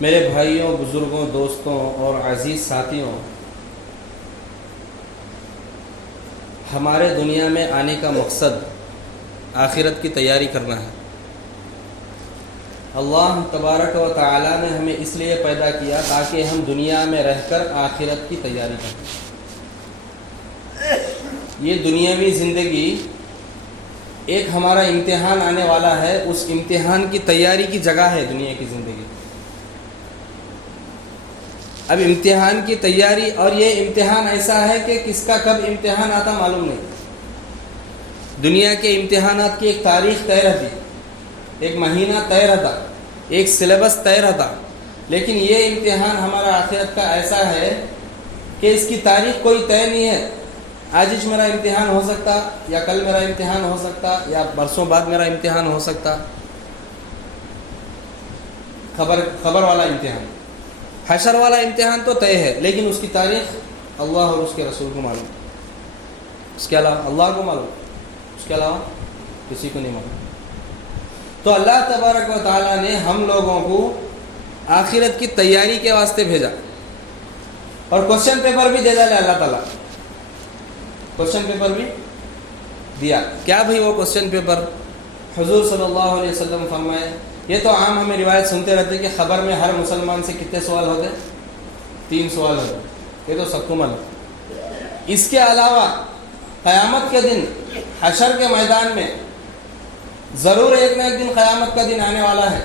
میرے بھائیوں، بزرگوں، دوستوں اور عزیز ساتھیوں، ہمارے دنیا میں آنے کا مقصد آخرت کی تیاری کرنا ہے۔ اللہ تبارک و تعالی نے ہمیں اس لیے پیدا کیا تاکہ ہم دنیا میں رہ کر آخرت کی تیاری کریں۔ یہ دنیاوی زندگی ایک ہمارا امتحان آنے والا ہے، اس امتحان کی تیاری کی جگہ ہے دنیا کی زندگی۔ اب امتحان کی تیاری، اور یہ امتحان ایسا ہے کہ کس کا کب امتحان آتا معلوم نہیں۔ دنیا کے امتحانات کی ایک تاریخ طے رہتی، ایک مہینہ طے رہتا، ایک سلیبس طے رہتا، لیکن یہ امتحان ہمارا آخرت کا ایسا ہے کہ اس کی تاریخ کوئی طے نہیں ہے۔ آج میرا امتحان ہو سکتا، یا کل میرا امتحان ہو سکتا، یا برسوں بعد میرا امتحان ہو سکتا۔ خبر والا امتحان، حشر والا امتحان تو طے ہے، لیکن اس کی تاریخ اللہ اور اس کے رسول کو معلوم، اس کے علاوہ اللہ کو معلوم، اس کے علاوہ کسی کو نہیں معلوم۔ تو اللہ تبارک و تعالیٰ نے ہم لوگوں کو آخرت کی تیاری کے واسطے بھیجا، اور کوشچن پیپر بھی دے ڈالے اللہ تعالیٰ، کوشچن پیپر بھی دیا۔ کیا بھائی وہ کوشچن پیپر؟ حضور صلی اللہ علیہ وسلم فرمائے، یہ تو عام ہمیں روایت سنتے رہتے کہ خبر میں ہر مسلمان سے کتنے سوال ہوتے؟ 3 سوال ہوتے، یہ تو سب کو معلوم۔ اس کے علاوہ قیامت کے دن حشر کے میدان میں ضرور ایک نہ ایک دن قیامت کا دن آنے والا ہے،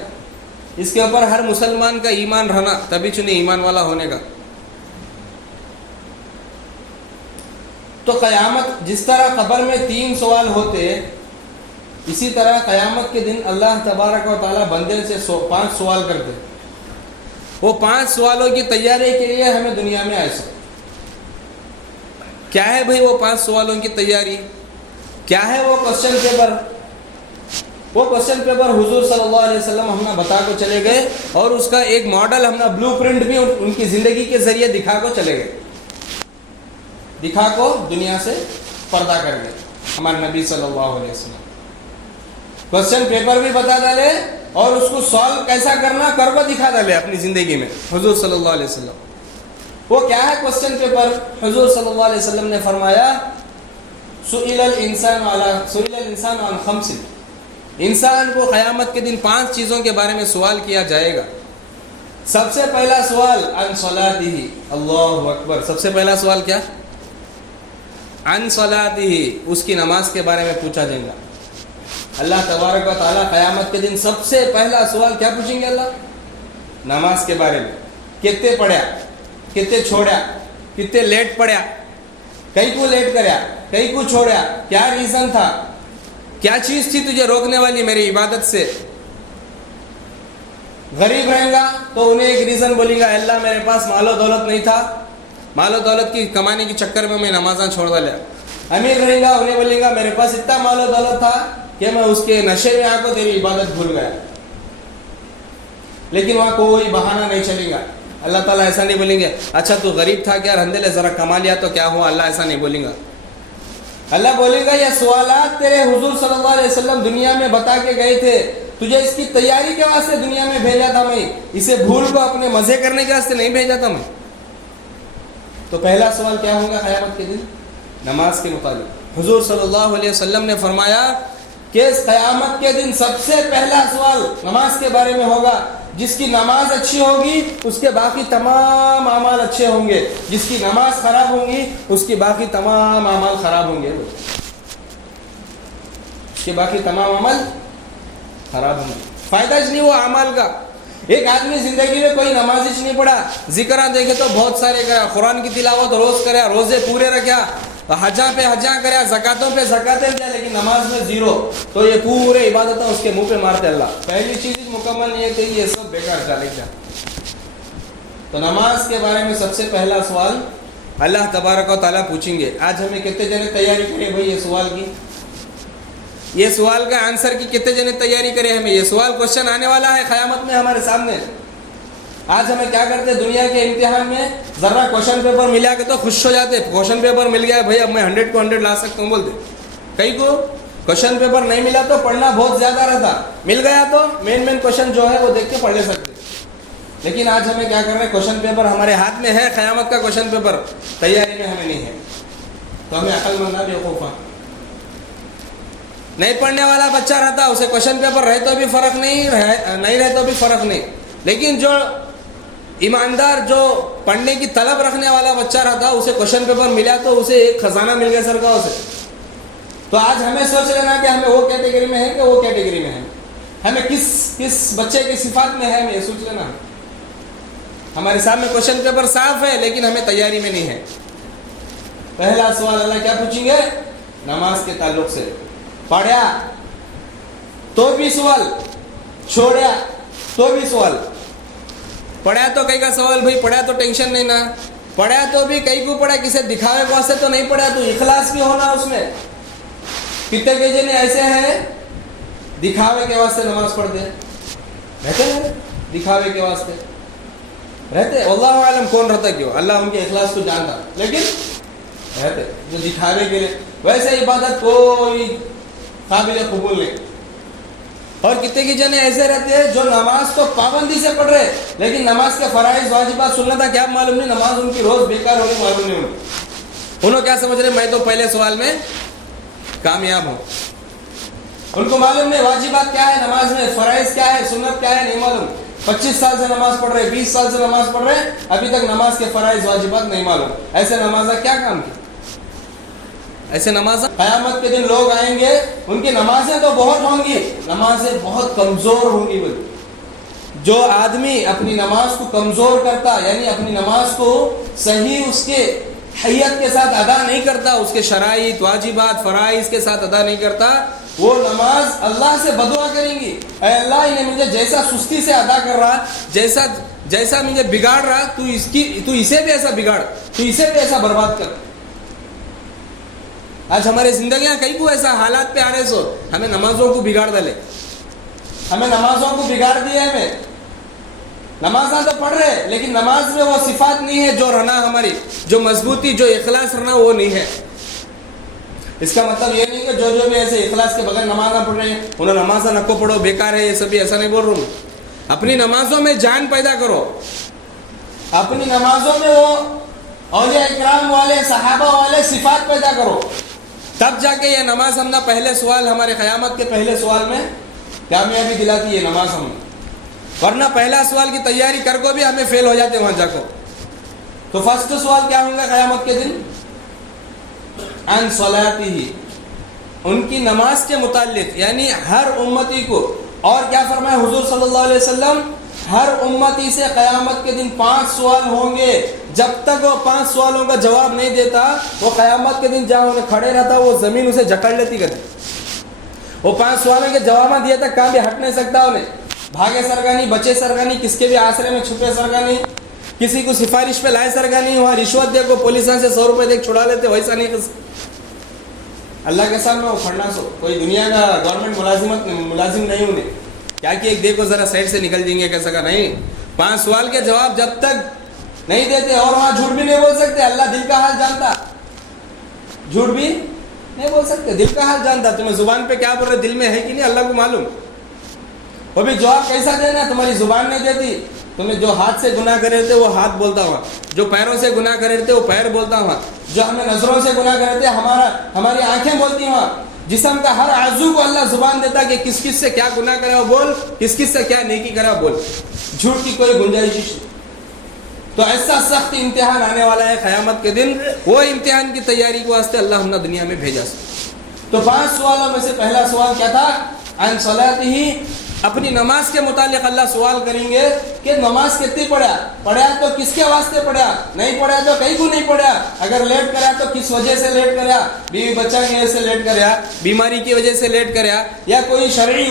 اس کے اوپر ہر مسلمان کا ایمان رہنا، تبھی چنے ایمان والا ہونے کا۔ تو قیامت جس طرح قبر میں 3 سوال ہوتے، اسی طرح قیامت کے دن اللہ تبارک و تعالیٰ بندے سے 5 سوال کرتے۔ وہ 5 سوالوں کی تیاری کے لیے ہمیں دنیا میں آئے۔ کیا ہے بھائی وہ 5 سوالوں کی تیاری؟ کیا ہے وہ کوشچن پیپر؟ وہ کوشچن پیپر حضور صلی اللہ علیہ وسلم ہم نے بتا کو چلے گئے، اور اس کا ایک ماڈل ہم نے بلو پرنٹ بھی ان کی زندگی کے ذریعے دکھا کو چلے گئے، دکھا کو دنیا سے پردہ کر گئے ہمارے نبی صلی اللہ علیہ وسلم۔ کوشچن پیپر بھی بتا ڈالے، اور اس کو سالو کیسا کرنا کر کو دکھا ڈالے اپنی زندگی میں حضور صلی اللہ علیہ وسلم۔ وہ کیا ہے کوشچن پیپر؟ حضور صلی اللہ علیہ وسلم نے فرمایا، سئل الانسان عن 5، انسان کو قیامت کے دن 5 چیزوں کے بارے میں سوال کیا جائے گا۔ سب سے پہلا سوال عن صلاتہ، اللہ اکبر، سب سے پہلا سوال کیا؟ عن صلاتہ، اس کی نماز کے بارے میں پوچھا جائے گا۔ اللہ تبارک و تعالیٰ قیامت کے دن سب سے پہلا سوال کیا پوچھیں گے؟ اللہ نماز کے بارے میں، کتنے پڑھیا، کتنے چھوڑیا، کتنے لیٹ پڑھیا، کئی کو لیٹ کریا، کئی کو چھوڑیا، کیا ریزن تھا، کیا چیز تھی تجھے روکنے والی میری عبادت سے۔ غریب رہیں گا تو انہیں ایک ریزن بولیں گا، اللہ میرے پاس مال و دولت نہیں تھا، مال و دولت کی کمانے کے چکر میں نمازاں چھوڑ ڈالا۔ امیر رہیں گا، انہیں بولیں گا میرے پاس اتنا مال و دولت تھا کہ میں اس کے نشے میں آ کو تیری عبادت بھول گیا۔ لیکن وہاں کوئی بہانہ نہیں چلے گا، اللہ تعالیٰ ایسا نہیں بولیں گے اچھا تو غریب تھا کیا، رندے ذرا کما لیا تو کیا ہوا، اللہ ایسا نہیں بولیں گا۔ اللہ بولے گا یہ سوالات تیرے حضور صلی اللہ علیہ وسلم دنیا میں بتا کے گئے تھے، تجھے اس کی تیاری کے واسطے دنیا میں بھیجا تھا میں، اسے بھول کو اپنے مزے کرنے کے واسطے نہیں بھیجا تھا میں۔ تو پہلا سوال کیا ہوگا قیامت کے دن؟ نماز کے متعلق حضور صلی اللہ علیہ وسلم نے فرمایا کہ اس قیامت کے دن سب سے پہلا سوال نماز کے بارے میں ہوگا۔ جس کی نماز اچھی ہوگی اس کے باقی تمام اعمال اچھے ہوں گے، جس کی نماز خراب ہوگی اس کی باقی تمام اعمال خراب ہوں گے، اس کے باقی تمام عمل خراب ہوں گے، فائدہ ہی نہیں وہ اعمال کا۔ ایک آدمی زندگی میں کوئی نماز ہی نہیں پڑھا، ذکرہ دیکھے تو بہت سارے کرا، قرآن کی تلاوت روز کریا، روزے پورے رکھا، حجاں پہ حجاں کریا، زکاتوں پہ زکاتیں دیا، لیکن نماز میں 0، تو یہ پورے عبادتیں اس کے منہ پہ مارتے اللہ۔ پہلی چیز مکمل نہیں ہے کہ یہ سب بیکار چلے گا۔ تو نماز کے بارے میں سب سے پہلا سوال اللہ تبارک و تعالیٰ پوچھیں گے۔ آج ہمیں کتنے جنے تیاری کرے بھائی یہ سوال کی، یہ سوال کا آنسر کی کتنے جنے تیاری کرے؟ ہمیں یہ سوال کوشچن آنے والا ہے قیامت میں ہمارے سامنے۔ آج ہمیں کیا کرتے دنیا کے امتحان میں، ذرا کوشچن پیپر ملا کے تو خوش ہو جاتے، کوشچن پیپر مل گیا بھائی اب میں 100 کو 100 لا سکتا ہوں بولتے۔ کئی کو کوشچن پیپر نہیں ملا تو پڑھنا بہت زیادہ رہتا، مل گیا تو مین کوشچن جو ہے وہ دیکھ کے پڑھ لے سکتے۔ لیکن آج ہمیں کیا کر رہے ہیں, کوشچن پیپر ہمارے ہاتھ میں ہے, قیامت کا کوشچن پیپر, تیاری میں ہمیں نہیں ہے. تو ہمیں عقل مند بے وقوفا. نہیں پڑھنے والا بچہ رہتا, اسے کوشچن پیپر رہے تو بھی فرق نہیں رہے تو بھی فرق نہیں. لیکن جو ایماندار, جو پڑھنے کی طلب رکھنے والا بچہ رہتا, اسے کوشچن پیپر ملا تو اسے ایک خزانہ مل گیا سرکار سے. تو آج ہمیں سوچ لینا کہ ہمیں وہ کیٹیگری میں ہے کہ وہ کیٹیگری میں ہے, ہمیں کس بچے کی صفات میں ہے, ہمیں یہ سوچ لینا. ہمارے سامنے کوشچن پیپر صاف ہے لیکن ہمیں تیاری میں نہیں ہے. پہلا سوال اللہ کیا پوچھیں گے؟ نماز کے تعلق سے. پڑھیا تو بھی سوال, چھوڑیا تو بھی سوال. پڑھا تو کئی کا سوال, بھائی پڑھا تو ٹینشن نہیں نا, پڑھا تو بھی کئی کو پڑھا, کسے دکھاوے کے واسطے تو نہیں پڑھا, تو اخلاص بھی ہونا اس میں. کتنے کے جنے ایسے ہیں دکھاوے کے واسطے نماز پڑھتے رہتے ہیں, دکھاوے کے واسطے رہتے, اللہ عالم کون رہتا کیوں, اللہ ان کے اخلاص کو جانتا, لیکن رہتے جو دکھاوے کے لیے. ویسے عبادت کوئی قابل قبول نہیں. اور کتنے کی جنے ایسے رہتے ہیں جو نماز تو پابندی سے پڑھ رہے, لیکن نماز کے فرائض واجبات سننا تھا کیا معلوم نہیں, نماز ان کی روز بیکار ہوگی معلوم نہیں. انہوں کیا سمجھ رہے, میں تو پہلے سوال میں کامیاب ہوں. ان کو معلوم نہیں واجبات کیا ہے نماز میں, فرائض کیا ہے, سنت کیا ہے, نہیں معلوم. 25 سال سے نماز پڑھ رہے, 20 سال سے نماز پڑھ رہے, ابھی تک نماز کے فرائض واجبات نہیں معلوم. ایسے نمازہ کیا کام کی, ایسے نماز. قیامت کے دن لوگ آئیں گے, ان کی نمازیں تو بہت ہوں گی, نمازیں بہت کمزور ہوں گی. جو آدمی اپنی نماز کو کمزور کرتا, یعنی اپنی نماز کو صحیح اس کے حیت کے ساتھ ادا نہیں کرتا, اس کے شرائط واجبات فرائض کے ساتھ ادا نہیں کرتا, وہ نماز اللہ سے بدعا کریں گی, اے اللہ انہیں مجھے جیسا سستی سے ادا کر رہا, جیسا مجھے بگاڑ رہا, تو اسے بھی ایسا بگاڑ, تو اسے بھی ایسا برباد کر. آج ہمارے زندگیاں کئی کو ایسا حالات پہ آ رہے, سو ہمیں نمازوں کو بگاڑ ڈالے, ہمیں نمازوں کو بگاڑ دیا. ہمیں نمازاں تو پڑھ رہے, لیکن نماز میں وہ صفات نہیں ہے جو رہنا, ہماری جو مضبوطی, جو اخلاص رہنا وہ نہیں ہے. اس کا مطلب یہ نہیں کہ جو بھی ایسے اخلاص کے بغیر نماز نہ پڑھ رہے ہیں انہوں نماز نہ کو پڑھو, بیکار ہے, یہ سبھی ایسا نہیں بول رہا ہوں. اپنی نمازوں میں جان پیدا کرو, اپنی نمازوں میں وہ اولیاء اکرام والے, صحابہ والے صفات پیدا کرو, تب جا کے یہ نماز ہم نہ پہلے سوال, ہمارے قیامت کے پہلے سوال میں کامیابی دلاتی ہے نماز ہم. ورنہ پہلا سوال کی تیاری کر کو بھی ہمیں فیل ہو جاتے وہاں جا کو. تو فرسٹ سوال کیا ہوگا قیامت کے دن؟ عن صلاته, ان کی نماز کے متعلق, یعنی ہر امتی کو. اور کیا فرمایا حضور صلی اللہ علیہ وسلم, ہر امتی سے قیامت کے دن 5 سوال ہوں گے, جب تک وہ 5 سوالوں کا جواب نہیں دیتا, وہ قیامت کے دن جہاں انہیں کھڑے رہتا وہ زمین اسے جکڑ لیتی کرتی. وہ 5 سوالوں کے جواب دیا تک کہاں بھی ہٹ نہیں سکتا, انہیں بھاگے سرگانی, بچے سرگانی, کس کے بھی آسرے میں چھپے سرگانی, کسی کو سفارش پہ لائے سرگانی, وہاں رشوت دے کو پولیسوں سے 100 روپے دے چھڑا لیتے, ویسا نہیں کر سکتے. اللہ کے سامنے وہ کھڑنا, سو کوئی دنیا کا گورنمنٹ ملازم نہیں انہیں کیا کہ ایک دیکھو ذرا سائڈ سے نکل جائیں گے کیسا کا نہیں. 5 سوال کے جواب جب تک نہیں دیتے, اور وہاں جھوٹ بھی نہیں بول سکتے, اللہ دل کا حال جانتا, جھوٹ بھی نہیں بول سکتے, دل کا حال جانتا. تمہیں زبان پہ کیا بول رہے, دل میں ہے کہ نہیں, اللہ کو معلوم. وہ بھی جواب کیسا دینا, تمہاری زبان نہیں دیتی. تمہیں جو ہاتھ سے گناہ کر رہے تھے وہ ہاتھ بولتا ہوا, جو پیروں سے گناہ کر رہے تھے وہ پیر بولتا ہوا, جو ہمیں نظروں سے گناہ کر رہے تھے ہماری آنکھیں بولتی ہوا. جسم کا ہر عضو کو اللہ زبان دیتا کہ کس کس سے کیا گناہ کرے وہ بول, کس کس سے کیا نیکی کرے وہ بول. جھوٹ کی کوئی گنجائش نہیں. تو ایسا سخت امتحان آنے والا ہے قیامت کے دن, وہ امتحان کی تیاری کے واسطے اللہ ہم نے دنیا میں بھیجا. تو 5 سوالوں میں سے پہلا سوال کیا تھا؟ عن صلاته, اپنی نماز کے متعلق اللہ سوال کریں گے کہ نماز کتنی پڑھا تو کس کے واسطے پڑھا, نہیں پڑھا تو کہیں کو نہیں پڑھا, اگر لیٹ کرا تو کس وجہ سے لیٹ کرا, بیوی بچہ کی وجہ سے لیٹ کرا, بیماری کی وجہ سے لیٹ کرا, یا کوئی شرعی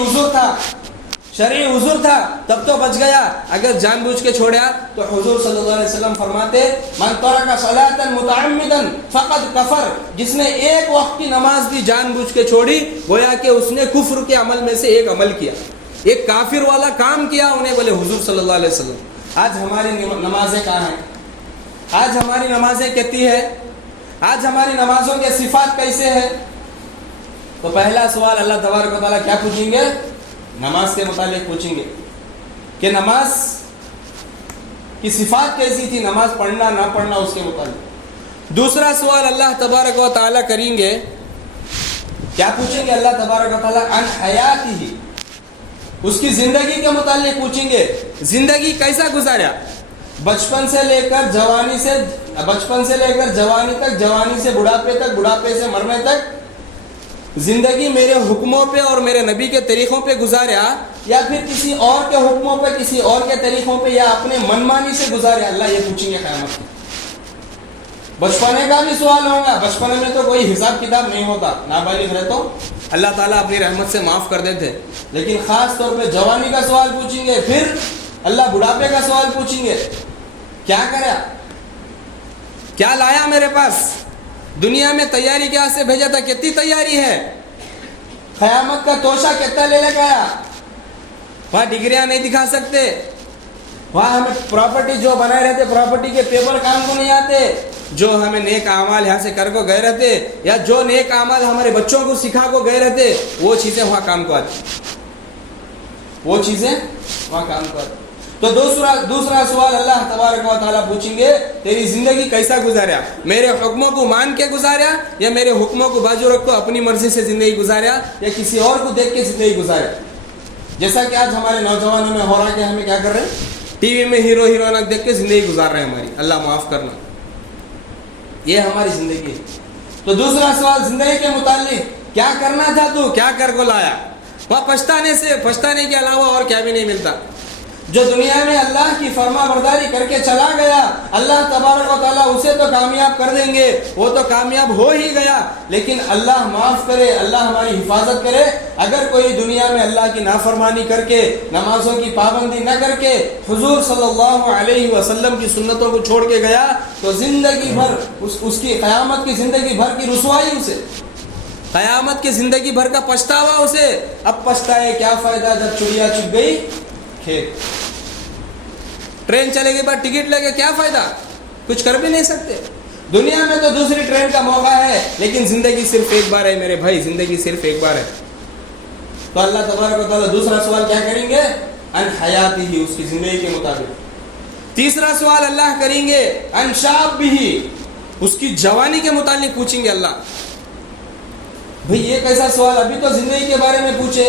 عذر تھا تب تو بچ گیا, اگر جان بوجھ کے چھوڑا تو حضور صلی اللہ علیہ وسلم فرماتے من ترک صلاۃ متعمدا فقد کفر, جس نے ایک وقت کی نماز بھی جان بوجھ کے چھوڑی گویا کہ اس نے کفر کے عمل میں سے ایک عمل کیا, ایک کافر والا کام کیا. انہیں بولے حضور صلی اللہ علیہ وسلم. آج ہماری نمازیں کہاں ہیں, آج ہماری نمازیں کتنی ہے, آج ہماری نمازوں کے صفات کیسے ہیں؟ تو پہلا سوال اللہ تبارک و تعالیٰ کیا پوچھیں گے؟ نماز کے متعلق پوچھیں گے کہ نماز कि सिफात कैसी थी, नमाज पढ़ना ना पढ़ना उसके मुताबिक। दूसरा सवाल अल्लाह तबारक व तआला करेंगे, क्या पूछेंगे अल्लाह तबारक व तआला? अन हयातिही, उसकी जिंदगी के मुतालिक पूछेंगे, जिंदगी कैसा गुजारा, बचपन से लेकर जवानी तक, जवानी से बुढ़ापे तक, बुढ़ापे से मरने तक जिंदगी मेरे हुक्मों पे और मेरे नबी के तरीक़ों पे गुजारा, या फिर किसी और के हुक्मों पे, किसी और के तरीक़ों पे, या अपने मनमानी से गुजारे? अल्लाह ये पूछेंगे क़यामत में। बचपने का भी सवाल होगा, बचपन में तो कोई हिसाब किताब नहीं होता, नाबालिग रहे तो अल्लाह ताला अपनी रहमत से माफ़ कर देते, लेकिन ख़ास तौर पे जवानी का सवाल पूछेंगे, फिर अल्लाह बुढ़ापे का सवाल पूछेंगे, क्या करा, क्या लाया मेरे पास, दुनिया में तैयारी क्या से भेजा था, कितनी तैयारी है, क़यामत का तोशा कितना ले लेकर आया। वहाँ डिग्रियाँ नहीं दिखा सकते, वहाँ हमें प्रॉपर्टी जो बनाए रहते, प्रॉपर्टी के पेपर काम को नहीं आते, जो हमें नेक आमाल यहाँ से कर को गए रहते, या जो नेक आमाल हमारे बच्चों को सिखा को गए रहते, वो चीज़ें वहाँ काम को आती, वो चीज़ें वहाँ काम को आती। तो दूसरा सवाल अल्लाह तबारक व तआला पूछेंगे, तेरी जिंदगी कैसा गुजारा, मेरे हुक्मों को मान के गुजारा, या मेरे हुक्मों को बाजू रख को अपनी मर्जी से जिंदगी गुजारा, या किसी और को देख के जिंदगी गुजारा। जैसा कि आज हमारे नौजवानों में हो रहा है कि हमें क्या कर रहे हैं, टीवी में हीरो हीरोइन देख के जिंदगी गुजार रहे हैं हमारी, अल्लाह माफ करना, ये हमारी जिंदगी है। तो दूसरा सवाल जिंदगी के मुतालिक, क्या करना था तू, क्या कर को लाया, वहाँ पछताने के अलावा और क्या भी नहीं मिलता। जो दुनिया में अल्लाह की फरमा बरदारी करके चला गया, अल्लाह तबारक व तआला उसे तो कामयाब कर देंगे, वो तो कामयाब हो ही गया, लेकिन अल्लाह माफ़ करे, अल्लाह हमारी हिफाजत करे। अगर कोई दुनिया में अल्लाह की नाफरमानी करके, नमाजों की पाबंदी न करके, हुजूर सल्लल्लाहु अलैहि वसल्लम की सुन्नतों को छोड़ के गया, तो जिंदगी भर उसकी क़यामत की जिंदगी भर की रुसवाई उसे, क़यामत की जिंदगी भर का पछतावा उसे। अब पछताए क्या फ़ायदा जब चिड़िया चुग गई खेत, ट्रेन चले के बाद टिकट लेके क्या फायदा, कुछ कर भी नहीं सकते। दुनिया में तो दूसरी ट्रेन का मौका है, लेकिन जिंदगी सिर्फ एक बार है मेरे भाई, जिंदगी सिर्फ एक बार है। तो अल्लाह तबारक व तआला दूसरा सवाल क्या करेंगे, अन हयातिही, उसकी जिंदगी के मुताबिक। तीसरा सवाल अल्लाह करेंगे अन शाबिही, उसकी जवानी के मुतालिक पूछेंगे अल्लाह। भाई ये कैसा सवाल, अभी तो जिंदगी के बारे में पूछे,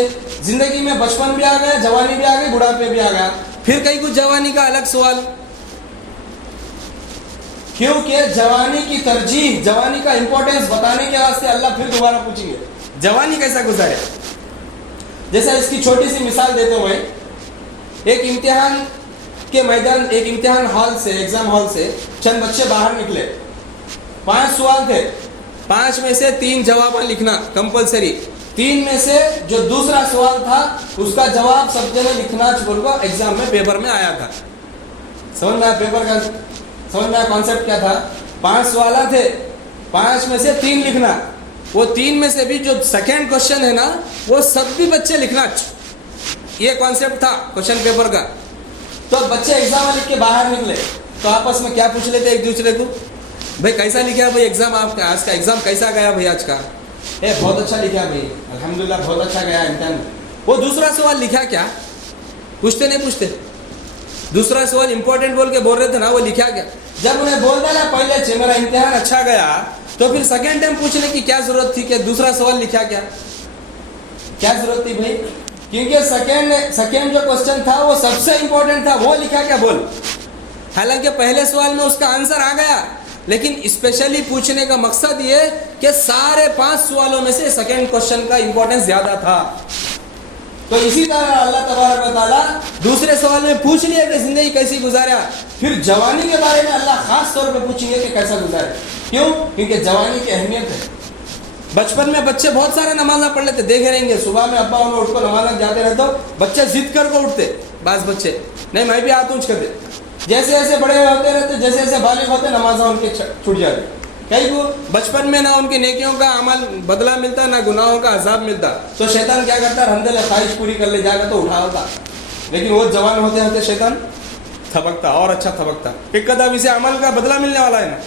जिंदगी में बचपन भी आ गया, जवानी भी आ गई, बुढ़ापे भी आ गया, फिर कहीं कुछ जवानी का अलग सवाल, क्योंकि जवानी की तरजीह, जवानी का इंपॉर्टेंस बताने के वास्ते अल्लाह फिर दोबारा पूछेंगे जवानी कैसा गुजारे। जैसा इसकी छोटी सी मिसाल देते हुए, एक इम्तिहान के मैदान, एक इम्तिहान हॉल से, एग्जाम हॉल से चंद बच्चे बाहर निकले, 5 सवाल थे, 5 में से 3 जवाब लिखना कंपलसरी, 3 में से जो दूसरा सवाल था उसका जवाब सब जने लिखना बोल एग्जाम में पेपर में आया था। समझ में आया पेपर का, समझ में आया कॉन्सेप्ट क्या था। 5 सवाल थे, 5 में से 3 लिखना, वो 3 में से भी जो सेकेंड क्वेश्चन है ना वो सब भी बच्चे लिखना, ये कॉन्सेप्ट था क्वेश्चन पेपर का। तो बच्चे एग्जाम लिख के बाहर निकले तो आपस में क्या पूछ लेते एक दूसरे को, भाई कैसा लिखा भाई एग्जाम, आपका आज का एग्जाम कैसा गया भाई आज का, बहुत अच्छा लिखा भाई, अल्हम्दुलिल्लाह बहुत अच्छा गया इम्तिहान। वो दूसरा सवाल लिखा क्या, पूछते नहीं पूछते, दूसरा सवाल इंपॉर्टेंट बोल के बोल रहे थे ना, वो लिखा क्या। जब उन्हें बोल दिया पहले से मेरा इम्तिहान अच्छा गया, तो फिर सेकेंड टाइम पूछने की क्या जरूरत थी कि दूसरा सवाल लिखा क्या जरूरत थी भाई, क्योंकि सेकेंड जो क्वेश्चन था वो सबसे इंपॉर्टेंट था, वो लिखा क्या बोल। हालांकि पहले सवाल में उसका आंसर आ गया, लेकिन स्पेशली पूछने का मकसद ये कि सारे 5 सवालों में से सेकेंड क्वेश्चन का इंपॉर्टेंस ज्यादा था। तो इसी तरह अल्लाह तबारक व तआला दूसरे सवाल में पूछ लिया कि जिंदगी कैसी गुजारा, फिर जवानी के बारे में अल्लाह खास तौर पे पूछेंगे कि कैसा गुजारा। क्यों, क्योंकि जवानी की अहमियत है। बचपन में बच्चे बहुत सारे नमाज़ पढ़ लेते, देखे रहेंगे सुबह में अब्बा उन्हें उठकर नमाज जाते रहे तो बच्चे जिद कर को उठते, बास बच्चे नहीं मैं भी हाथ ऊंच कर दे, जैसे जैसे बड़े होते रहते, जैसे जैसे बालिग होते, नमाज उनके छूट जाते। कई को बचपन में ना उनकी नेकियों का अमल बदला मिलता, ना गुनाहों का अजाब मिलता, तो शैतान क्या करता, हमदे ख्वाहिश पूरी कर ले जाएगा तो उठाता, लेकिन वो जवान होते होते शैतान थपकता और अच्छा थपकता। एक कदम इसे अमल का बदला मिलने वाला है ना,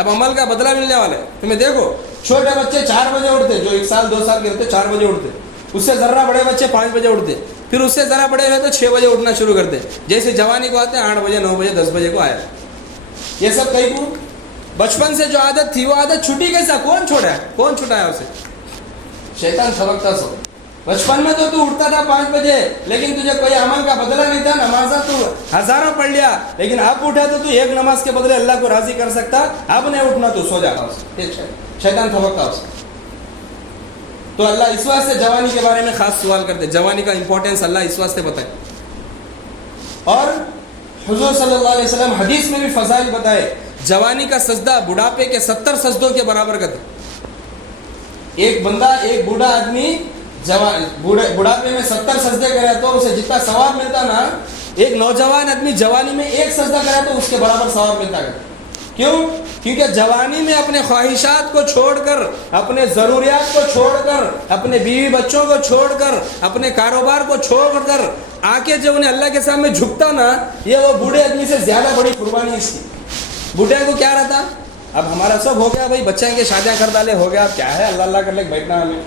अब अमल का बदला मिलने वाला है। तुम्हें देखो छोटे बच्चे 4 बजे उठते, जो 1 साल 2 साल के होते 4 बजे उठते, उससे जर्रा बड़े बच्चे 5 बजे उठते। फिर उससे ज़रा बड़े हुए तो 6 बजे उठना शुरू करते, जैसे जवानी को आते हैं 8 बजे 9 बजे 10 बजे को आया। ये सब कहीं को बचपन से जो आदत थी वो आदत छुटी कैसा? कौन छोड़ा है? कौन छुटाया उसे? शैतान सबकता सो। बचपन में तो तू उठता था 5 बजे, लेकिन तुझे कोई अमल का बदला नहीं था, नमाज़ा तू हजारों पढ़ लिया, लेकिन अब उठा तो तू एक नमाज के बदले अल्लाह को राजी कर सकता, अब नहीं उठना तो सो जाता उसे। शैतान सबकता उसे। तो अल्लाह इस वास्ते जवानी के बारे में खास सवाल करते, जवानी का इंपॉर्टेंस अल्लाह इस वास्ते बताए। और हुजूर सल्लल्लाहु अलैहि वसल्लम हदीस में भी फजाइल बताए, जवानी का सजदा बुढ़ापे के 70 सजदों के बराबर करते। एक बंदा, एक बूढ़ा आदमी बुढ़ापे में 70 सजदे करे तो उसे जितना सवाब मिलता ना, एक नौजवान आदमी जवानी में एक सजदा करे तो उसके बराबर सवाब मिलता है। क्यों? क्योंकि जवानी में अपने ख्वाहिशात को छोड़कर, अपने ज़रूरियात को छोड़कर, अपने बीवी बच्चों को छोड़कर, अपने कारोबार को छोड़कर आके जो उन्हें अल्लाह के सामने झुकता ना, ये वो बूढ़े आदमी से ज़्यादा बड़ी कुर्बानी है इसकी। बूढ़े को क्या रहता? अब हमारा सब हो गया भाई, बच्चे के शादियाँ कर डाले, हो गया, अब क्या है अल्लाह अल्लाह कर ले बैठना हमें।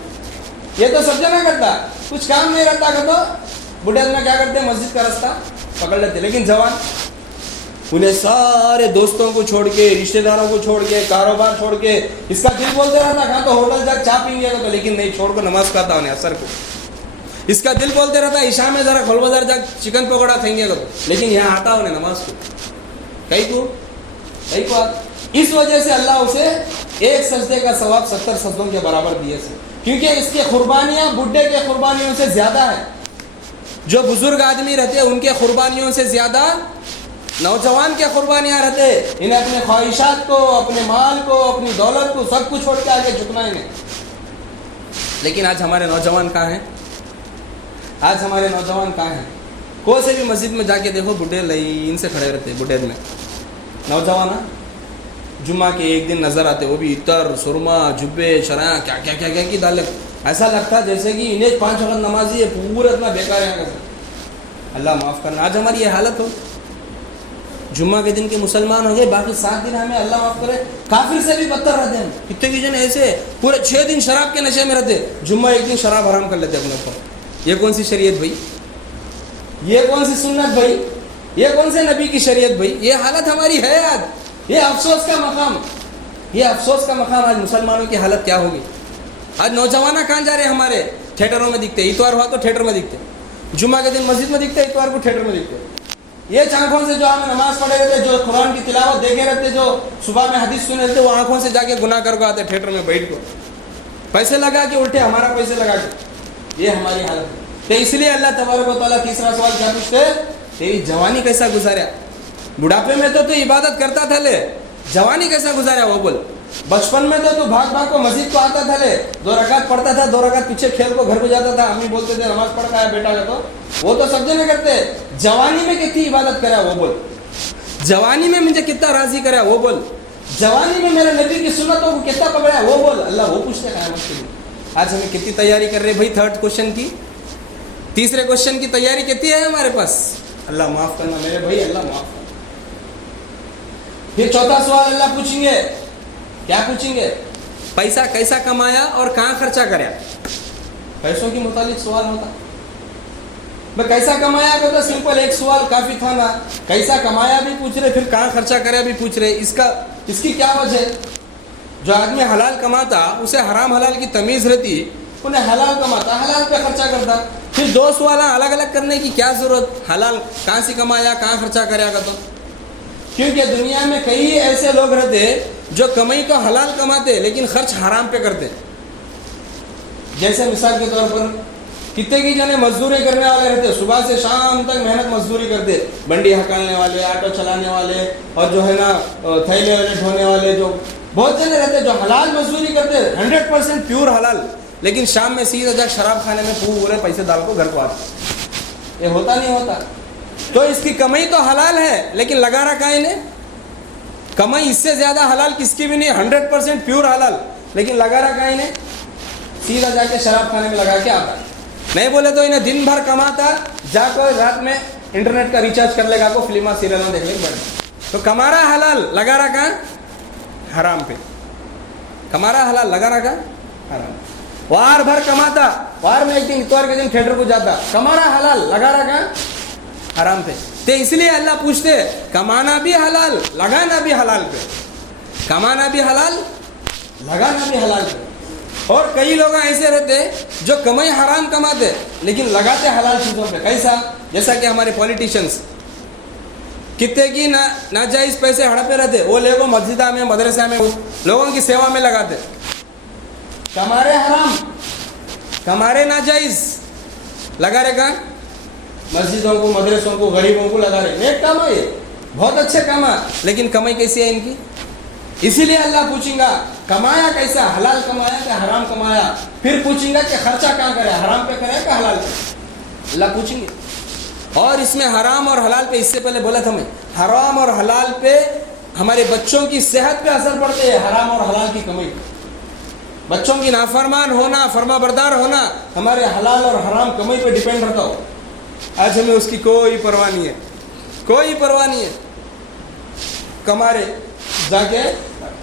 ये तो सब जना करता, कुछ काम नहीं रहता कर तो बूढ़े आदमी क्या करते? मस्जिद का रास्ता पकड़ लेते। लेकिन जवान उन्हें सारे दोस्तों को छोड़ के, रिश्तेदारों को छोड़ के, कारोबार छोड़ के, इसका दिल बोलते रहता कहाँ तो होटल जा चा पीएंगे तो, लेकिन नहीं, छोड़ को नमाज पढ़ता उन्हें असर को। इसका दिल बोलते रहता ईशा में जरा खोल बाजार जा चिकन पकौड़ा खाएंगे तो, लेकिन यहाँ आता उन्हें नमाज को कहीं को इस वजह से अल्लाह उसे एक सजदे का सवाब 70 सजदों के बराबर दिए से, क्योंकि इसकी कुर्बानियाँ बुढ़े के कुर्बानियों से ज्यादा है। जो बुजुर्ग आदमी रहते उनके कुर्बानियों से ज्यादा नौजवान के कुर्बानियाँ रहते। इन्हें अपने ख्वाहिशात को, अपने माल को, अपनी दौलत को, सब कुछ छोड़ के आगे झुकना इन्हें। लेकिन आज हमारे नौजवान कहाँ हैं? आज हमारे नौजवान कहाँ हैं? कोई से भी मस्जिद में जाके देखो, बुढ़े लाइन से खड़े रहते, बुढ़े में नौजवान जुम्मा के एक दिन नजर आते, वो भी इतर सुरमा जुब्बे शराया क्या क्या क्या क्या की डाले, ऐसा लगता जैसे कि इन्हें 5 वक्त नमाजी है, पूरा इतना बेकार है। अल्लाह माफ़ करना, आज हमारी ये हालत हो। जुम्मा के दिन के मुसलमान हो गए, बाकी 7 दिन हमें अल्लाह माफ़ करे काफिर से भी बदतर रहते हैं। कितने की जन ऐसे पूरे 6 दिन शराब के नशे में रहते, जुम्मा एक दिन शराब हराम कर लेते अपने ऊपर। ये कौन सी शरीयत भाई? ये कौन सी सुन्नत भाई? ये कौन से नबी की शरीयत भाई? ये हालत हमारी है आज। ये अफसोस का मकाम, ये अफसोस का मकाम। आज मुसलमानों की हालत क्या होगी? आज नौजवान कहाँ जा रहे हैं? हमारे थिएटरों में दिखते, इतवार हुआ तो थिएटर में दिखते, जुम्मा के दिन मस्जिद में दिखते, इतवार को थिएटर में दिखते। ये आंखों से जो हमें नमाज पढ़े रहते, जो कुरान की तिलावत देखे रहते, जो सुबह में हदीस सुने रहते, वो आंखों से जाके गुनाह करके आते थिएटर में बैठ को, पैसे लगा के उल्टे हमारा पैसे लगा के। ये हमारी हालत है। तो इसलिए अल्लाह तबारक व तआला तीसरा सवाल क्या पूछते? तेरी जवानी कैसा गुजारा? बुढ़ापे में तो तू इबादत करता था, ले जवानी कैसा गुजारा वो बोल। बचपन में तो तू भाग भाग को मस्जिद को आता था, ले 2 रकात पढ़ता था, 2 रकात पीछे खेल को घर को जाता था, अम्मी बोलते थे नमाज पढ़ का है बेटा का, तो वो तो सब जने करते। जवानी में कितनी इबादत करा वो बोल, जवानी में मुझे कितना राजी करा वो बोल, जवानी में मेरे नबी की सुन्नतों को कितना पकड़ा वो बोल। अल्लाह वो पूछते क़यामत के दिन। आज हमें कितनी तैयारी कर रहे भाई? 3rd क्वेश्चन की, तीसरे क्वेश्चन की तैयारी कितनी है हमारे पास? अल्लाह माफ करना मेरे भाई, अल्लाह माफ करना। फिर 4था सवाल अल्लाह पूछेंगे, क्या पूछेंगे? पैसा कैसा कमाया और कहाँ खर्चा कराया? पैसों के मुतालिक सवाल होता। मैं कैसा कमाया का तो सिंपल एक सवाल काफी था ना, कैसा कमाया भी पूछ रहे, फिर कहाँ खर्चा कराया भी पूछ रहे। इसकी क्या वजह? जो आदमी हलाल कमाता उसे हराम हलाल की तमीज रहती, उन्हें हलाल कमाता, हलाल पे खर्चा करता। फिर 2 सवाल अलग अलग करने की क्या जरूरत? हलाल कहाँ से कमाया, कहाँ खर्चा कराया तो? क्योंकि दुनिया में कई ऐसे लोग रहते जो कमाई तो हलाल कमाते लेकिन खर्च हराम पे करते। जैसे मिसाल के तौर पर कितने की जने मजदूरी करने वाले रहते, सुबह से शाम तक मेहनत मजदूरी करते, बंडी हकालने वाले, ऑटो चलाने वाले, और जो है ना थैले वाले ढोने वाले, जो बहुत जने रहते जो हलाल मजदूरी करते, 100% प्योर हलाल, लेकिन शाम में सीधा जा शराब खाने में पूरे पैसे डाल को घर को आते। ये होता नहीं होता? तो इसकी कमाई तो हलाल है लेकिन लगा रखा है इन्हें, कमाई इससे ज्यादा हलाल किसकी भी नहीं, 100% प्योर हलाल, लेकिन लगा रखा है इन्हें, सीधा जाके शराब खाने में लगा के आता। नहीं बोले तो इन्हें दिन भर कमाता, जाकर रात में इंटरनेट का रिचार्ज कर लेगा, को फिल्मा सीरियल में देखने बैठ, तो कमा रहा हलाल, लगा रखा हराम पे, कमा रहा हलाल, लगा रखा हराम। वार भर कमाता, वार में एक दिन इतवार के दिन थिएटर को जाता, कमाना हलाल, लगा रहा कहाँ? हराम पे। तो इसलिए अल्लाह पूछते कमाना भी हलाल, लगाना भी हलाल पे, कमाना भी हलाल, लगाना भी हलाल पे। और कई लोग ऐसे रहते जो कमाई हराम कमाते लेकिन लगाते हलाल चीज़ों पे। कैसा? जैसा कि हमारे पॉलिटिशियंस कितने की नाजायज़ पैसे हड़पे रहते, वो लोगों मस्जिदा में मदरसा में लोगों की सेवा में लगाते, कमा रहे हराम, कमा रहे नाजायज़, लगा रहे कहाँ? मस्जिदों को, मदरसों को, गरीबों को लगा रहे। नेक काम है ये, बहुत अच्छे काम है, लेकिन कमाई कैसी है इनकी? इसीलिए अल्लाह पूछेगा कमाया कैसा, हलाल कमाया क्या हराम कमाया? फिर पूछेगा कि खर्चा कहाँ करे, हराम पे करे क्या हलाल पे? अल्लाह पूछेंगे। और इसमें हराम और हलाल पे, इससे पहले बोला था मैं, हराम और हलाल पे हमारे बच्चों की सेहत पे असर पड़ते है, हराम और हलाल की कमाई। बच्चों की नाफरमान होना, फर्माबरदार होना हमारे हलाल और हराम कमाई पे डिपेंड रहता हो। आज हमें उसकी कोई परवाह नहीं है, कोई परवाह नहीं है। कमा रहे जाके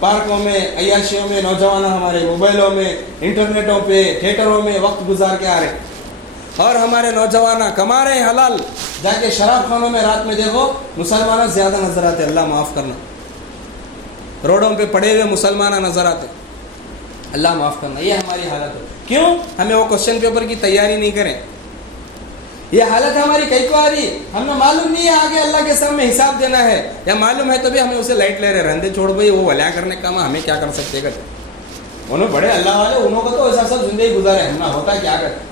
पार्कों में, अय्याशियों में, नौजवान हमारे मोबाइलों में, इंटरनेटों पे, थिएटरों में वक्त गुजार के आ रहे। और हमारे नौजवान कमा रहे हलाल, जाके शराब खानों में रात में देखो मुसलमान ज़्यादा नजर आते, अल्लाह माफ़ करना। रोडों पे पड़े हुए मुसलमान नजर आते, अल्लाह माफ़ करना। ये हमारी हालत है। क्यों? हमें वो क्वेश्चन पेपर की तैयारी नहीं करें। ये हालत हमारी कई को आ रही, हमें मालूम नहीं है आगे अल्लाह के सामने हिसाब देना है, या मालूम है तो भी हमें उसे लाइट ले रहे, रहने छोड़ भाई, वो वल्या करने का काम, हमें क्या कर सकते हैं? उन्होंने बड़े अल्लाह वाले, उन्होंने तो ऐसा सब जिंदगी गुजारे, हम ना होता क्या कर?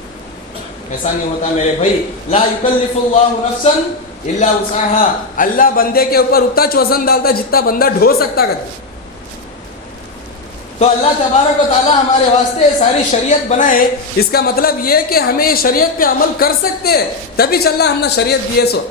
ऐसा नहीं होता मेरे भाई। ला युकल्लिफुल्लाहु नफ्सन इल्ला वुसअहा, अल्लाह बंदे के ऊपर उतना वजन डालता जितना बंदा ढो सकता करता। तो अल्लाह तबारक व तआला हमारे वास्ते सारी शरीयत बनाए, इसका मतलब ये कि हमें शरीयत पे अमल कर सकते हैं, तभी अल्लाह हमने शरीयत दिए। सो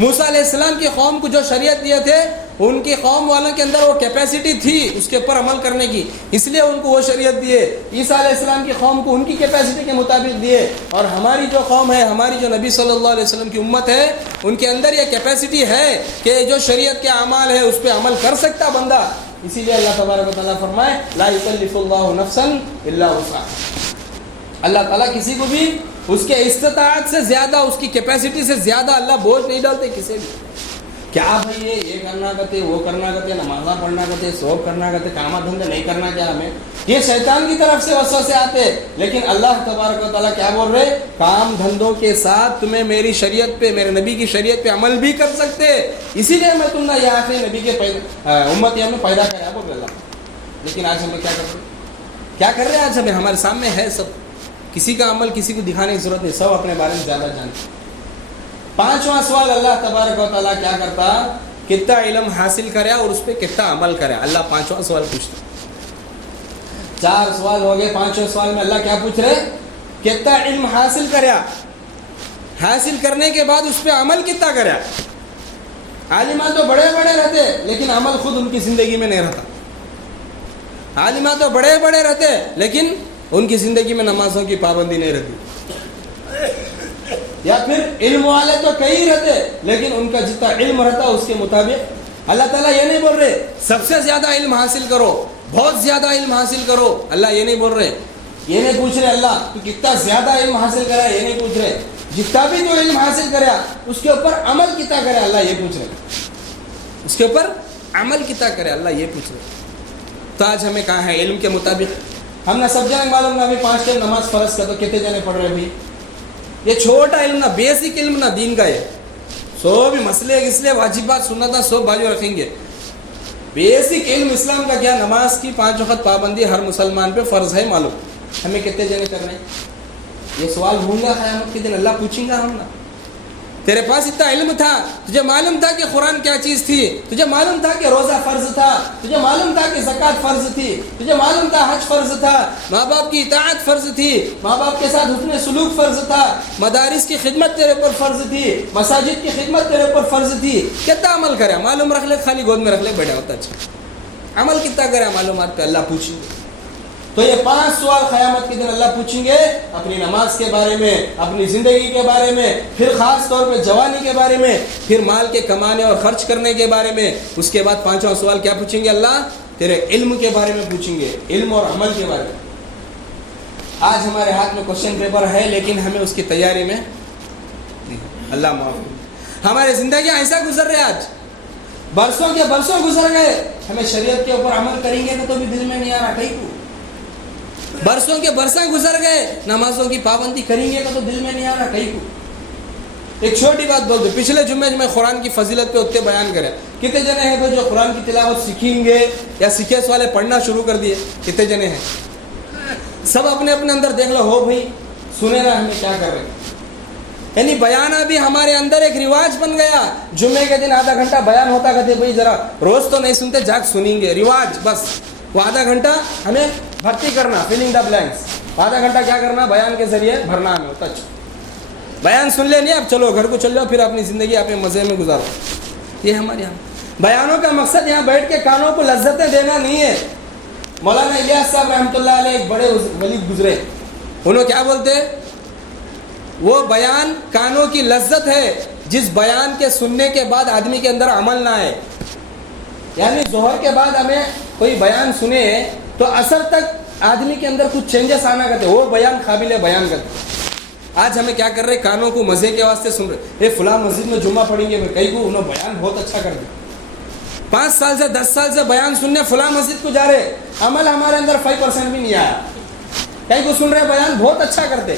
मूसा अलैहिस्सलाम की कौम को जो शरीयत दिए थे, उनकी कौम वालों के अंदर वो कैपेसिटी थी उसके ऊपर अमल करने की, इसलिए उनको वो शरीयत दिए। ईसा अलैहिस्सलाम की कौम को उनकी कैपेसिटी के मुताबिक दिए। और हमारी जो कौम है, हमारी जो नबी सल्लल्लाहु अलैहि वसल्लम की उम्मत है, उनके अंदर ये कैपेसिटी है कि जो शरीयत के अमाल है उस पर अमल कर सकता बंदा। इसीलिए अल्लाह तबारक व तआला फरमाए ला युकल्लिफुल्लाहु नफ्सन इल्ला वुसअहा, अल्लाह ताला किसी को भी उसके इस्तिताअत से ज़्यादा, उसकी कैपेसिटी से ज़्यादा अल्लाह बोझ नहीं डालते किसी भी। क्या भाई ये करना कहते, वो करना कहते, नमाज़ा पढ़ना कहते, सौब करना कहते, कामा धंधे नहीं करना क्या हमें? ये शैतान की तरफ से वसवसे आते। लेकिन अल्लाह तबारक व तआला क्या बोल रहे? काम धंधों के साथ तुम्हें मेरी शरीयत पे, मेरे नबी की शरीयत पे अमल भी कर सकते, इसीलिए मैं तुमने ये आखिरी नबी के उम्मत हमें पैदा कराया बोल अल्लाह। लेकिन आज हमें क्या कर रहे, क्या कर रहे हैं? आज हमें हमारे सामने है सब, किसी का अमल किसी को दिखाने की जरूरत नहीं, सब अपने बारे में ज़्यादा जानते। पांचवा सवाल अल्लाह तबारक व तआला क्या करता? कितना इल्म हासिल करे और उस पर कितना अमल करे, अल्लाह पांचवा सवाल पूछता। चार सवाल हो गए, पांचवें सवाल में अल्लाह क्या पूछ रहे? कितना इल्म हासिल करे, हासिल करने के बाद उस पर अमल कितना करे। आलिमा तो बड़े बड़े रहते लेकिन अमल खुद उनकी जिंदगी में नहीं रहता। आलिमा तो बड़े बड़े रहते लेकिन उनकी जिंदगी में नमाजों की पाबंदी नहीं रहती। या फिर इल्म वाले तो कई रहते लेकिन उनका जितना इल्म रहता उसके मुताबिक अल्लाह ताला ये नहीं बोल रहे सबसे ज्यादा इल्म हासिल करो, बहुत ज्यादा इल्म हासिल करो, अल्लाह ये नहीं बोल रहे, ये नहीं पूछ रहे अल्लाह तू कितना ज्यादा इल्म हासिल करा, ये नहीं पूछ रहे। जितना भी जो इल्म हासिल करा उसके ऊपर अमल कितना करे, अल्लाह ये पूछ रहे। उसके ऊपर अमल कितना करे, अल्लाह ये पूछ रहे। तो आज हमें कहा है इल्म के मुताबिक हम ना सब जन मालूम ना, अभी 5 टाइम नमाज फर्ज का तो कितने जने पढ़ रहे भाई? ये छोटा इल्म ना, बेसिक इल्म ना दीन का है, सो भी मसले इसलिए वाजिबात सुन्नत सब बाजू रखेंगे। बेसिक इल्म इस्लाम का क्या, नमाज की 5 वक्त पाबंदी हर मुसलमान पे फ़र्ज है मालूम, हमें कितने जने कर रहे हैं? ये सवाल होगा क़यामत के दिन, अल्लाह पूछेगा हम ना। तेरे पास इतना इल्म था, तुझे मालूम था कि कुरान क्या चीज़ थी, तुझे मालूम था कि रोज़ा फ़र्ज था, तुझे मालूम था कि ज़कात फ़र्ज थी, तुझे मालूम था हज फ़र्ज था, माँ बाप की इताअत फ़र्ज थी, माँ बाप के साथ हुस्न सुलूक फ़र्ज था, मदारिस की खिदमत तेरे ऊपर फ़र्ज थी, मसाजिद की खिदमत तेरे ऊपर फ़र्ज थी। कितना अमल करे मालूम रख ले, खाली गोद में रख ले, बैठा होता अच्छा। अमल कितना करे मालूमात पे अल्लाह पूछेंगे। तो ये 5 सवाल क़यामत के दिन अल्लाह पूछेंगे, अपनी नमाज के बारे में, अपनी ज़िंदगी के बारे में, फिर ख़ास तौर पे जवानी के बारे में, फिर माल के कमाने और ख़र्च करने के बारे में। उसके बाद 5वां सवाल क्या पूछेंगे अल्लाह? तेरे इल्म के बारे में पूछेंगे, इल्म और अमल के बारे में। آج ہمارے ہاتھ میں کوشچن پیپر ہے لیکن ہمیں اس کی تیاری میں اللہ معاف کرے. ہماری زندگیاں ایسا گزر رہے آج, برسوں کے برسوں گزر گئے, ہمیں شریعت کے اوپر عمل کریں گے تو بھی دل میں نہیں آ رہا کہیں کو. برسوں کے برسوں گزر گئے, نمازوں کی پابندی کریں گے تو دل میں نہیں آ رہا کہیں کو. ایک چھوٹی بات بول دو, پچھلے جمعے میں قرآن کی فضیلت پہ اتنے بیان کرے, کتنے جنے ہیں جو قرآن کی تلاوت سیکھیں گے یا سیکھے والے پڑھنا شروع کر دیے؟ کتنے جنے ہیں؟ سب اپنے اپنے اندر دیکھ لو, ہو بھائی سنے نا ہمیں کیا کر رہے ہیں. یعنی بیان ابھی ہمارے اندر ایک رواج بن گیا. جمعے کے دن آدھا گھنٹہ بیان ہوتا, کہتے بھائی ذرا روز تو نہیں سنتے, جاگ سنیں گے, رواج بس. وہ آدھا گھنٹہ ہمیں بھرتی کرنا, فلنگ دا بلینکس. آدھا گھنٹہ کیا کرنا, بیان کے ذریعے بھرنا ہمیں ہوتا. بیان سن لے نہیں, اب چلو گھر کو چل جاؤ, پھر اپنی زندگی اپنے مزے میں گزارو. یہ ہمارے یہاں بیانوں کا مقصد یہاں بیٹھ کے کانوں کو لذتیں دینا نہیں ہے. مولانا الیاس صاحب رحمۃ اللہ علیہ ایک بڑے ولی گزرے, انہوں کیا بولتے, وہ بیان کانوں کی لذت ہے جس بیان کے سننے کے بعد آدمی کے اندر عمل نہ آئے. یعنی ظہر کے بعد ہمیں کوئی بیان سنے تو اثر تک آدمی کے اندر کچھ چینجز آنا کرتے, وہ بیان قابل بیان کرتے. آج ہمیں کیا کر رہے, کانوں کو مزے کے واسطے سن رہے, فلاں مسجد میں جمعہ پڑھیں گے, کئی کو انہوں بیان بہت اچھا کر دیا. 5 سال سے 10 سال سے بیان سننے فلاں مسجد کو جا رہے, عمل ہمارے اندر 5% بھی نہیں آیا. کئی کو سن رہے بیان بہت اچھا کرتے,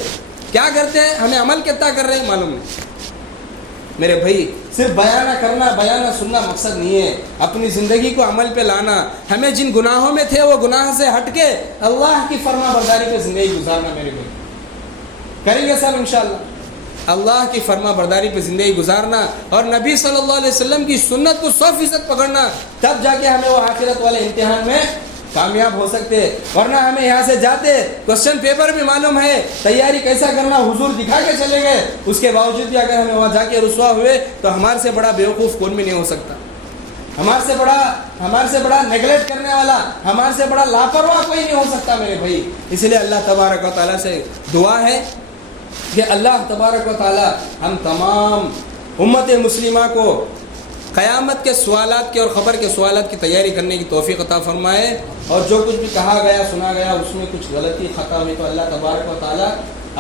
کیا کرتے ہیں, ہمیں عمل کتنا کر رہے ہیں معلوم نہیں. میرے بھائی صرف بیانہ کرنا, بیانہ سننا مقصد نہیں ہے, اپنی زندگی کو عمل پہ لانا. ہمیں جن گناہوں میں تھے وہ گناہ سے ہٹ کے اللہ کی فرما برداری پہ زندگی گزارنا. میرے بھائی کریں گے سب انشاءاللہ, اللہ کی فرما برداری پہ زندگی گزارنا اور نبی صلی اللہ علیہ وسلم کی سنت کو 100% پکڑنا, تب جا کے ہمیں وہ آخرت والے امتحان میں کامیاب ہو سکتے. ورنہ ہمیں یہاں سے جاتے, کوشچن پیپر بھی معلوم ہے, تیاری کیسا کرنا حضور دکھا کے چلے گئے, اس کے باوجود بھی اگر ہمیں وہاں جا کے رسوا ہوئے تو ہمارے سے بڑا بیوقوف کون بھی نہیں ہو سکتا. ہمارے سے بڑا نیگلیکٹ کرنے والا, ہمارے سے بڑا لاپرواہ کوئی نہیں ہو سکتا میرے بھائی. اس لیے اللہ تبارک و تعالیٰ سے دعا ہے کہ اللہ تبارک و تعالیٰ ہم تمام امت مسلمہ کو قیامت کے سوالات کے اور خبر کے سوالات کی تیاری کرنے کی توفیق عطا فرمائے. اور جو کچھ بھی کہا گیا سنا گیا اس میں کچھ غلطی خطا ہوئی تو اللہ تبارک و تعالیٰ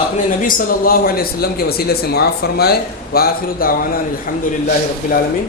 اپنے نبی صلی اللہ علیہ وسلم کے وسیلے سے معاف فرمائے. وآخر دعوانا الحمد للہ رب العالمین.